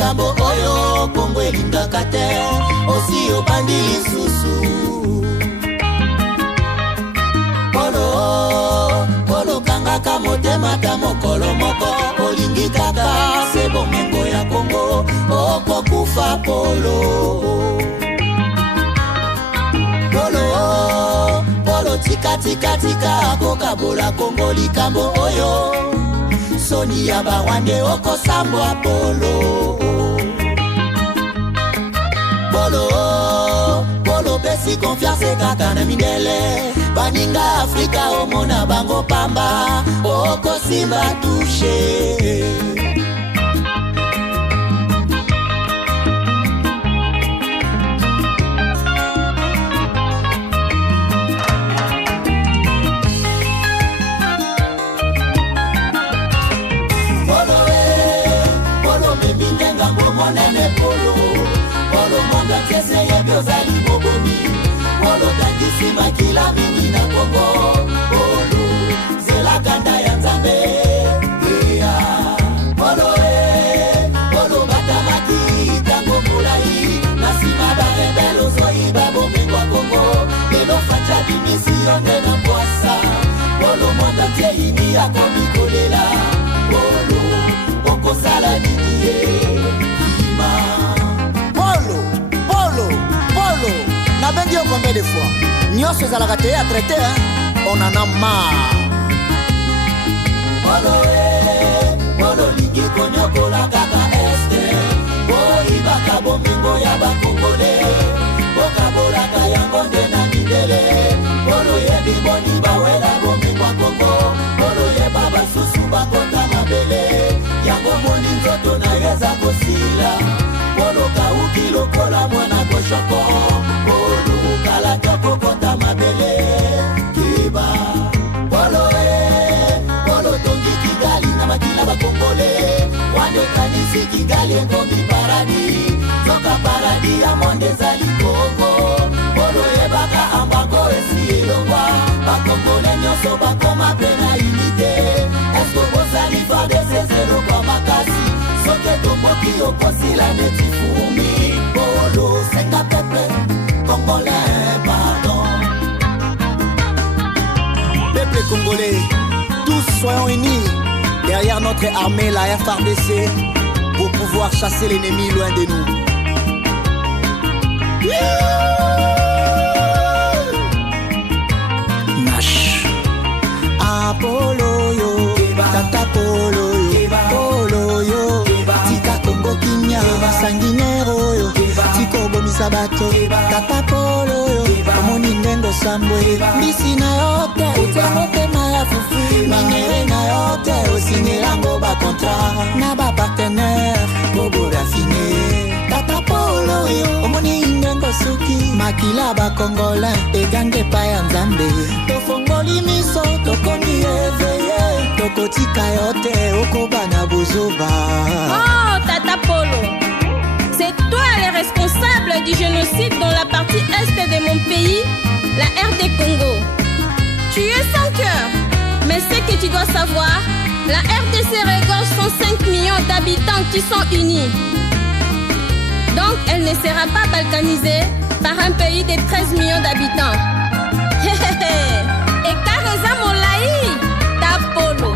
likambo oyo Kongo elingaka te osi obandi lisusu Polo kangaka motema ta mokolo moko olingi kaka se bomengo ya Kongo okokufa Polo tika kokabola Kongo likambo oyo soni ya bawande okosambwa Polo pesi confiance kaka na mindele baninga Afrika omona bango pamba okosimba touche Polo monda keseye biozali bobomi Polo tangisi makila mingi na Kongo Polo zela kanda ya nzambe Polo batamaki tango mulai Nasima barebelo zoi babomengwa Kongo Lelo facha dimisione na kwasa Polo monda teini yako mikolela Polo okosala nitie Polo, n'a bien dit combien de fois Nyo se zala kate a traité, on en a marre Polo lingi konyoko la kaka este Baka bomingo ya bakongole Bokabola kayango de na midele Polo yebi boni bawela bomingo Kongo Polo yeba basusu bakota mabele Yango moni nzoto na yeza kosila Polo kauki lokola mwana koshoko Polo kala toko kota mabele Kiba Polo tongi Kigali na makila bakongole Wande kanisi Kigali engomi paradi Zoka paradi ya monde zali Kongo Polo yebaka ambako esi elongwa Bakongole nyoso bakoma pena unité Esko bozali fade sezero kwa makasi Soke tomoki okosila neti fumi Polo senga pepe Congolais pardon Peuple congolais tous soyons unis derrière notre armée la FARDC pour pouvoir chasser l'ennemi loin de nous Nash Apollo yo Tata Polo yo Polo yo Tika Kongo Kinya Sanguinero yo Tiko bomisa bato Tata Polo yo Omoni ndengo sambwe Bisi na yote Utemote maya fufu Minere na yote Osinye lango ba kontra Na ba partenaire Bobo rafine Tata Polo yo Omoni ndengo suki Makila ba Congolais Egange pa ya nzambe Tofongoli miso Tokomi eveye Tokotika yote Okobana bozoba Oh Tata Polo, c'est toi le responsable du génocide dans la partie est de mon pays, la RD Congo. Tu es sans cœur, mais ce que tu dois savoir, la RDC regorge 105 millions d'habitants qui sont unis. Donc elle ne sera pas balkanisée par un pays de 13 millions d'habitants. Et Kareza Molaï, ta Polo.